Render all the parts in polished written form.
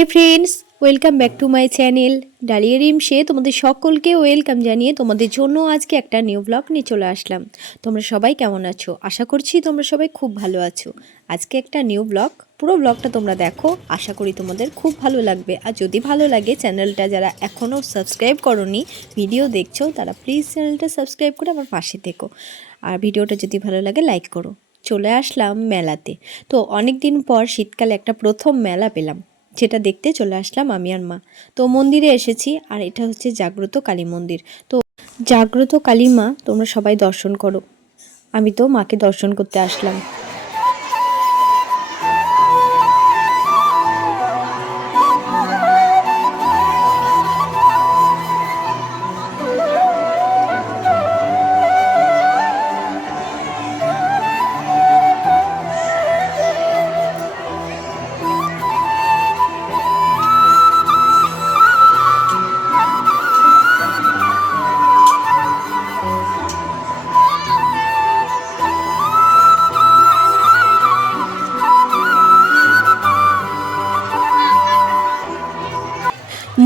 High friends, welcome back to my channel Dalia রিমসে। তোমাদের সকলকে ওয়েলকাম জানিয়ে তোমাদের জন্য আজকে একটা নিউ ব্লগ নিয়ে চলে আসলাম। তোমরা সবাই কেমন আছো? আশা করছি তোমরা সবাই খুব ভালো আছো। আজকে একটা নিউ ব্লগ, পুরো ব্লগটা তোমরা দেখো, আশা করি তোমাদের খুব ভালো লাগবে। আর যদি ভালো লাগে, চ্যানেলটা যারা এখনও সাবস্ক্রাইব করোনি, ভিডিও দেখছো, তারা প্লিজ চ্যানেলটা সাবস্ক্রাইব করে আমার পাশে থেকো। আর ভিডিওটা যদি ভালো লাগে লাইক করো। চলে আসলাম মেলাতে। তো অনেক দিন পর শীতকালে একটা প্রথম মেলা পেলাম, যেটা দেখতে চলে আসলাম আমি আর মা। তো মন্দিরে এসেছি, আর এটা হচ্ছে জাগ্রত কালী মন্দির। তো জাগ্রত কালী মা তোমরা সবাই দর্শন করো। আমি তো মাকে দর্শন করতে আসলাম।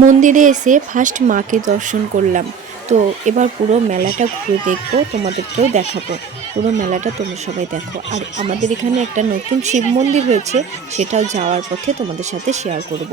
মন্দিরে এসে ফার্স্ট মাকে দর্শন করলাম। তো এবার পুরো মেলাটা ঘুরে দেখবো, তোমাদেরকেও দেখাবো। পুরো মেলাটা তোমরা সবাই দেখো। আর আমাদের এখানে একটা নতুন শিব মন্দির হয়েছে, সেটাও যাওয়ার পথে তোমাদের সাথে শেয়ার করব।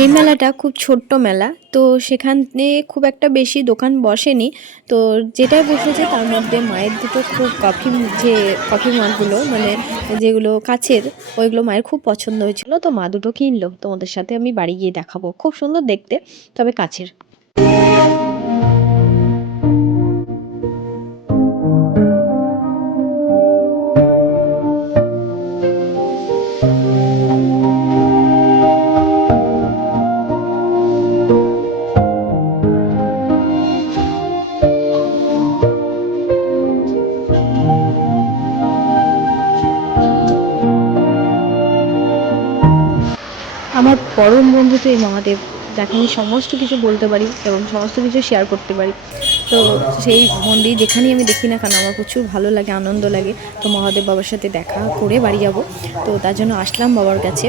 এই মেলাটা খুব ছোট্ট মেলা, তো সেখানে খুব একটা বেশি দোকান বসেনি। তো যেটাই বসেছে তার মধ্যে মায়ের দুটো খুব কফি মাগগুলো, মানে যেগুলো কাছের, ওইগুলো মায়ের খুব পছন্দ হয়েছিল। তো মা দুটো কিনলো, তোমাদের সাথে আমি বাড়ি গিয়ে দেখাবো। খুব সুন্দর দেখতে, তবে কাছের। আমার পরম বন্ধু তো এই মহাদেব, যাকে আমি সমস্ত কিছু বলতে পারি এবং সমস্ত কিছু শেয়ার করতে পারি। তো সেই মন্দির যেখানেই আমি দেখি না কেন আমার প্রচুর ভালো লাগে, আনন্দ লাগে। তো মহাদেব বাবার সাথে দেখা করে বাড়ি যাব, তো তার জন্য আসলাম বাবার কাছে।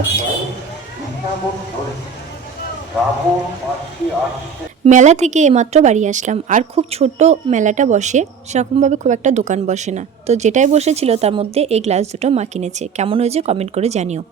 মেলা থেকে এইমাত্র বাড়ি আসলাম। আর খুব ছোট্ট মেলাটা বসে, সেরকমভাবে খুব একটা দোকান বসে না। তো যেটাই বসেছিল তার মধ্যে এই গ্লাস দুটো মা কিনেছে। কেমন হয়েছে কমেন্ট করে জানিও।